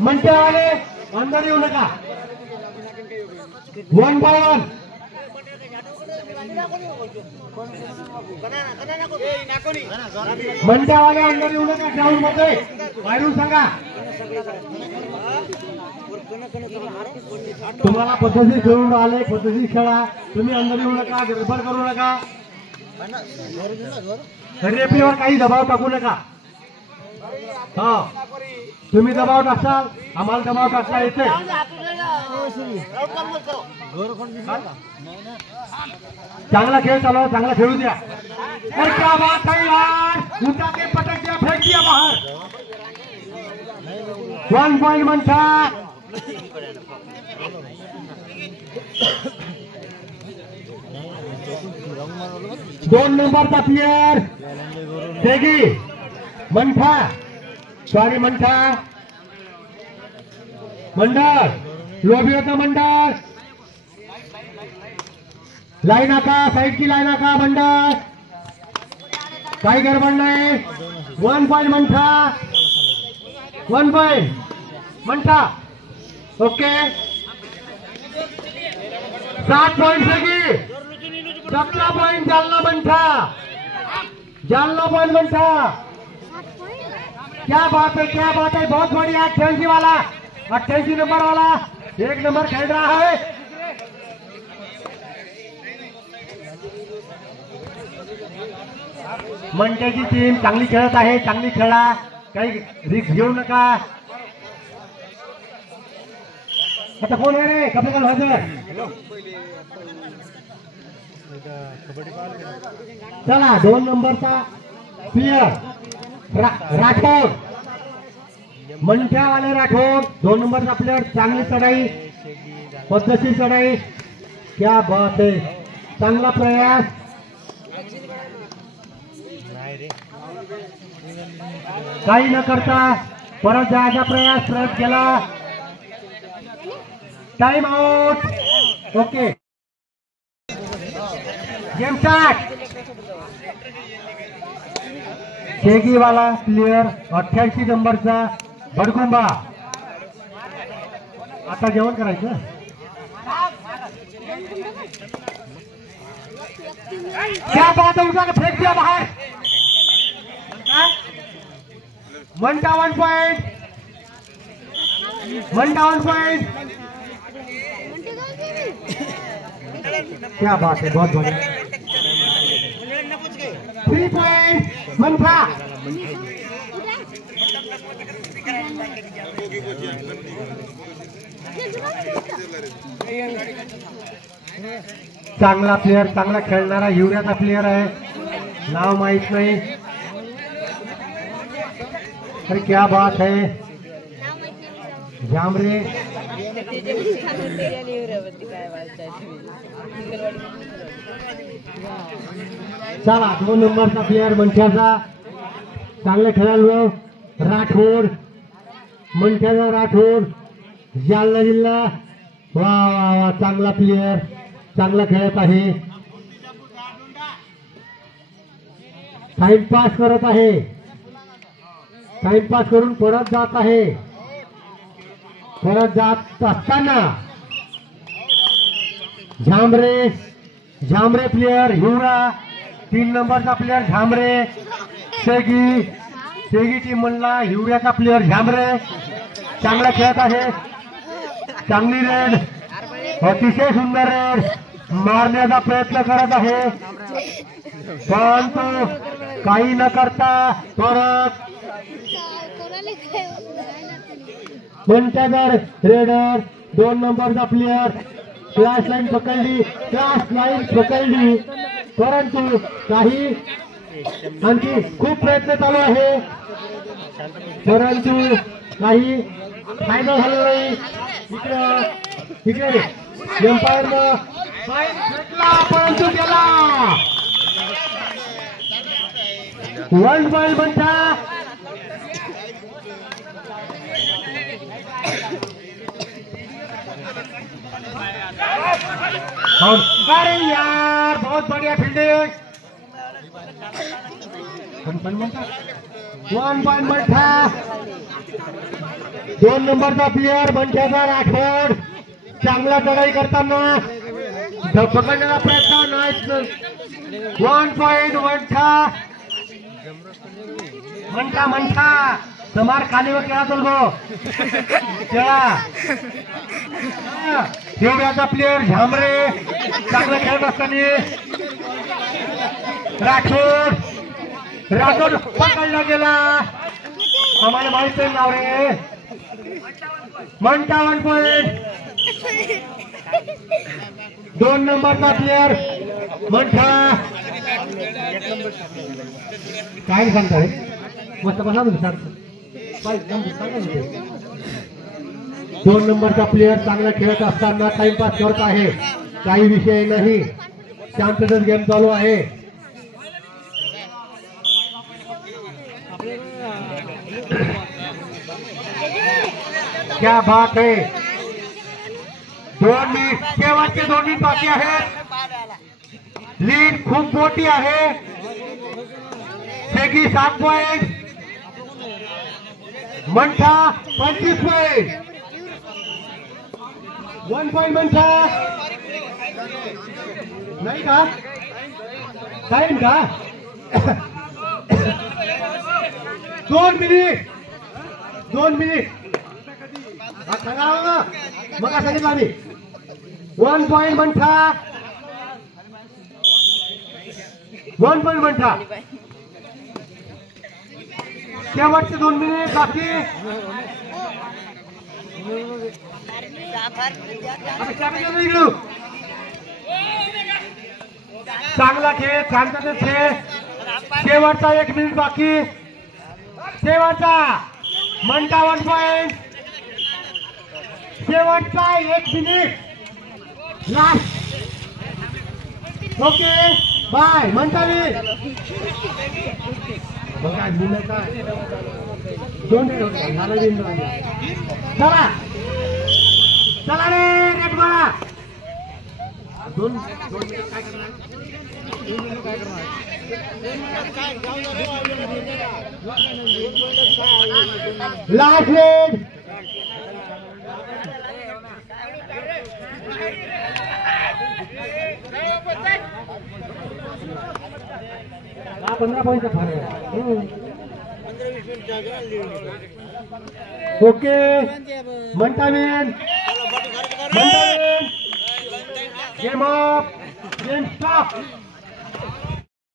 म्हणते वाले अंदर येऊ नका. 1 by 1 म्हणत्यावाले अंदर येऊ नका. ग्राउंड मध्ये बाहेरून सांगा. तुम्हाला पद्धती खेळून आले, पद्धती खेळा. तुम्ही अंदर येऊ नका, गडबड करू नका. रेफरीवर काही दबाव टाकू नका. हा तुम्ही दबाव टाकसाल, आम्हाला दबाव टाकता येते. चांगला खेळ चालू, चांगला खेळू द्या. क्या बात है यार, उठा के पटक दिया, फेंक दिया बाहर. 1 point मंठा. दोन नंबरचा प्लेयर तेगी मंठा, सॉरी मंठा मंडळ, लोभी होता मंडळ. लाईन आका, साईडची लाईन आका मंडळ, काही गडबड नाही. 1 point Mantha, 1 point Mantha. Okay 7 point Segi, 17 point Jalna Mantha, Jalna point Mantha. क्या बात है, क्या बात है, बहुत बढ़िया. 88 वाला, 88 नंबर वाला 1 नंबर खेल रहा है. मंठ्याची टीम चांगली खेळत आहे. चांगली खेळा, काही रिस्क घेऊ नका. आता कोण आहे रे कपिल हजर. चला 2 नंबरचा प्लेयर राठोड, मंठ्यावाले राठोड. 2 नंबरचा प्लेयर. चांगली चढाई, पद्धतशीर चढाई. क्या बात है, चांगला प्रयास. काही न करता परत जायचा प्रयत्न केला. Time out. Okay game start. शेगीवाला प्लेयर 88 नंबरचा भडकुंबा. आता जेवण करायचं. क्या बात है, उठा के फेंक दिया बाहर. Mantha 1 point, Mantha 1 point. क्या बात है, बहुत बढ़िया. 3 point मंठा. चांगला प्लेयर, चांगला खेळणारा युरियाचा प्लेयर आहे. नाव माहित नाही. अरे क्या बात है, जामरे. चला 2 नंबरचा प्लेयर मंठ्याचा चांगले खेळाडू राठोड, मंठ्याचा राठोड, जालना जिल्हा. वा वा वा, चांगला प्लेयर, चांगला खेळत आहे. टाइमपास करत आहे. टाइमपास करून परत जात आहे. परत जात असताना झांबरे, झांबरे प्लेयर हिवरा. 3 नंबरचा प्लेयर झांबरे. शेगी, शेगी टीम म्हणला हिवऱ्याचा प्लेयर झांबरे. चांगला खेळत आहे. चांगली रेड, अतिशय सुंदर रेड मारण्याचा प्रयत्न करत आहे. परंतु काही न करता परत मंठ्यावर रेडर. 2 नंबरचा प्लेयर क्लास लाईन पकडली, क्लास लाईन पकडली. परंतु काही आणखी खूप प्रयत्न चालू आहे. परंतु काही फायदा झाला नाही. इकडे एम्पायरनं फाईन घेतला, परंतु गेला. 1 point मंठा. अरे यार, बहुत बढ़िया फील्डिंग. 1 point मंठा. 2 नंबरचा प्लेयर मंठाचा राठोड चांगला चढाई करताना पकडण्याचा प्रयत्न नाही. 1 पॉइंट मंठा समार खालीवर केला चल गो हिवऱ्याचा प्लेयर झांबरे चांगला खेळत असताना राठोड पकडला गेला. आम्हाला माहित नाही नाव रे. मंठा 1 पॉइंट. 2 नंबरचा प्लेयर मंठा काय सांगता रे मस्त बसा तुम्ही 2 नंबरचा प्लेयर चांगला खेळत असताना टाइमपास करत आहे. काही विषय नाही. शांततेत गेम चालू आहे. क्या बात है. 2 मिनिट शेवटचे 2 मिनिट बाकी आहेत. लीड खूप मोठी आहे. शेगी 7 point Mantha 25 point. 1 point Mantha नाही का टाइम का 2 मिनिट मग सांगितलं आम्ही. 1 पॉइंट मंठा 1 पॉइंट मंठा. शेवटचे 2 मिनिट बाकी. चांगला खेळ शांततेत खेळ. शेवटचा 1 मिनिट बाकी. शेवटचा मंठा 1 पॉइंट. शेवटचा 1 मिनिट लास्ट. ओके बाय मंठावी. बघा काय 2 चला रे रेट बघा. 2 काय करणार लास्ट रेट. 15 पॉइंटचा फरक आहे. ओके मंठावीन गेम ऑफ गेम स्टॉप.